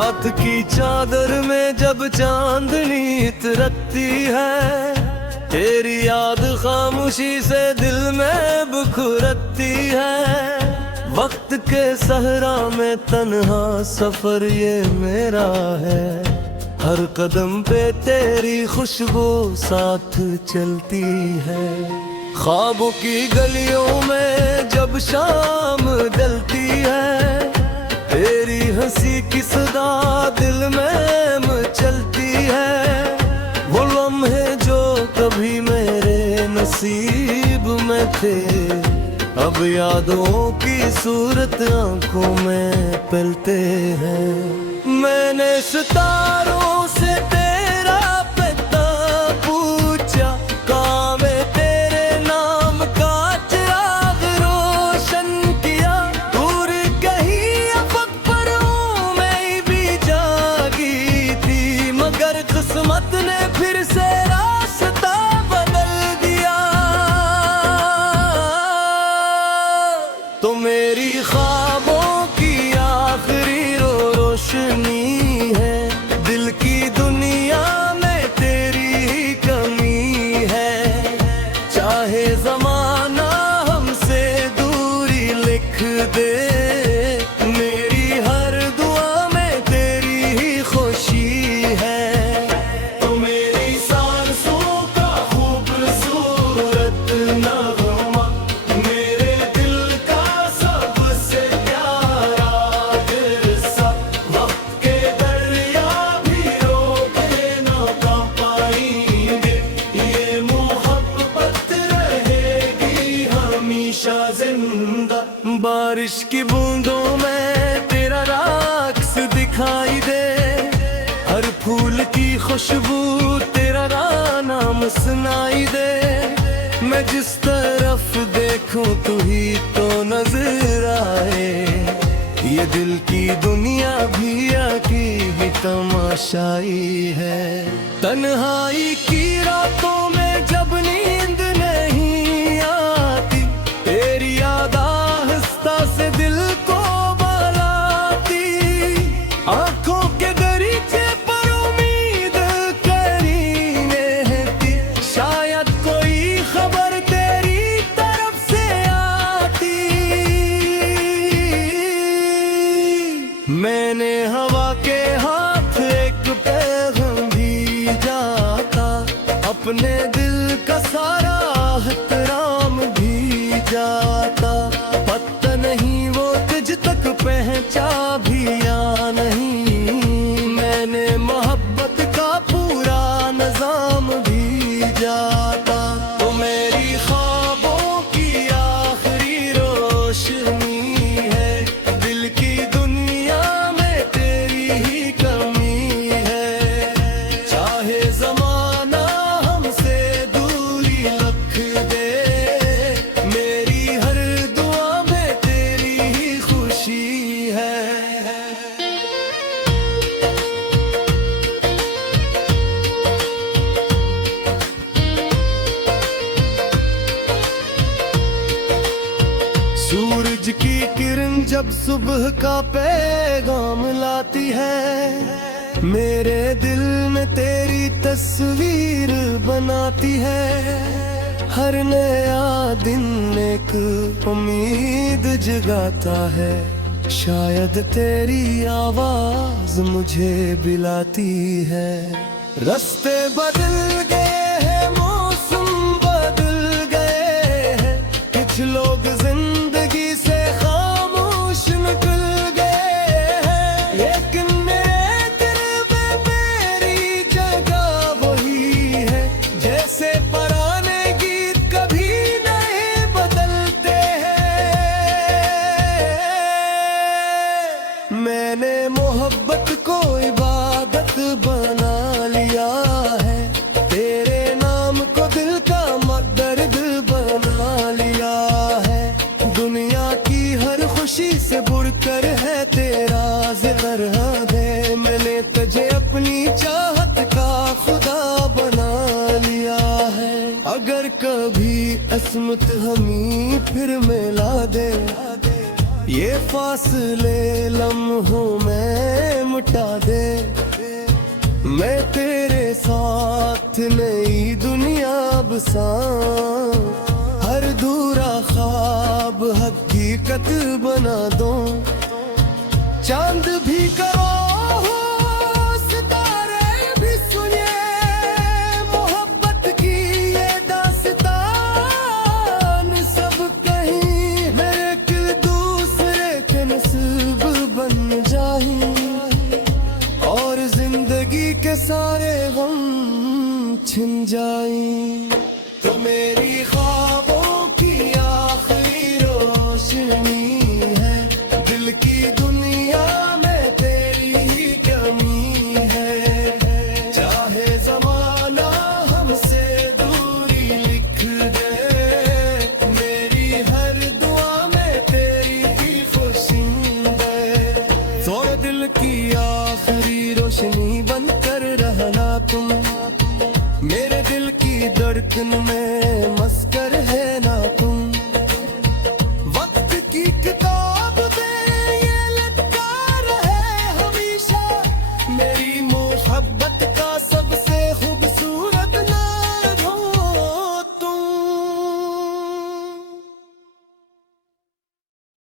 रात की चादर में जब चांदनी इतरती है, तेरी याद खामोशी से दिल में बुखरती है। वक्त के सहरा में तन्हा सफर ये मेरा है, हर कदम पे तेरी खुशबू साथ चलती है। ख्वाबों की गलियों में जब शाम ढलती है, तेरी हंसी की सदा दिल में मचलती है। वो लम्हे जो कभी मेरे नसीब में थे, अब यादों की सूरत आंखों में पलते हैं। मैंने सितारों से तेरा पता पूछा, कहाँ में तेरे नाम का चिराग रोशन किया। दूर कहीं अफक पर मैं भी जागी थी, मगर किस्मत ने फिर से रास्ता बदल दिया। तो मेरी ख्वाबों की आखिरी रोशनी है, दिल की दुनिया में तेरी ही कमी है। चाहे जमाना हमसे दूरी लिख दे, मेरी हर दुआ में तेरी ही खुशी है। तो मेरी सांसों का खूबसूरत नगमा, मेरे दिल का सबसे प्यारा विरसा। वक्त के दरिया भी रोके ना पाएंगे, ये मोहब्बत रहेगी हमेशा जिंदा। बारिश की बूंदों में तेरा राक्स दिखाई दे, हर फूल की खुशबू तेरा नाम सुनाई दे। मैं जिस तरफ देखूं तू ही तो नजर आए, ये दिल की दुनिया भी आकी ही तमाशाई है। तन्हाई की रातों में जब नींद नहीं आती, तेरी याद आहिस्ता से दिल को बहलाती। आंखों के दरीचे पर उम्मीद करीने थी, शायद कोई खबर तेरी तरफ से आती। मैंने हवा के हाथ एक पैगाम भेजा था, अपने दिल का सारा एहतराम भी जाता। पता नहीं वो तुझ तक पहुंचा भी या नहीं, मैंने मोहब्बत का पूरा निजाम भी जाता। तो मेरी ख्वाबों की आखिरी रोशनी है, दिल की दुनिया में तेरी ही कमी है। चाहे जमाना हमसे दूरी रख दे, मेरी हर दुआ में तेरी ही खुशी है। सूरज की किरण जब सुबह का पैगाम लाती है, मेरे दिल में तेरी तस्वीर बनाती है। हर नया दिन एक उम्मीद जगाता है, शायद तेरी आवाज मुझे बुलाती है। रास्ते बदल गए हैं, मौसम बदल गए हैं, कुछ लोग जिंदगी से खामोश निकल गए हैं, लेकिन मेरे दिल में मेरी जगह वही है। जैसे पुराने गीत कभी नहीं बदलते हैं, मैंने मोहब्बत को इबादत बना लिया है। तेरे नाम को दिल का दर्द बना लिया है। दुनिया की हर खुशी से बढ़कर है तेरा जिक्र है। मैंने तुझे अपनी चाहत का खुदा बना लिया है। अगर कभी अस्मत हमी फिर मिला दे, ये फासले लम्हों में मिटा दे, मैं तेरे साथ नई दुनिया बसाऊं, हर दूरा ख्वाब हकीकत बना दूं, चांद भी करो हो, सितारे भी सुने, मोहब्बत की ये दास्तान सब कहीं, मेरे दिल दूसरे के नसीब बन जाए, और जिंदगी के सारे गम छिन जाए। तो मेरी ख्वाबों की आखिरी रोशनी है, दिल की दुनिया में तेरी ही कमी है, चाहे जमाना हमसे दूरी लिख दे, मेरी हर दुआ में तेरी ही खुशी है। थोड़े दिल की आखिरी रोशनी बनकर रहना तुम, मेरे दिल की धड़कन में मस्कर है ना तुम, वक्त की किताब पे ये लटका रहे हमेशा, मेरी मोहब्बत का सब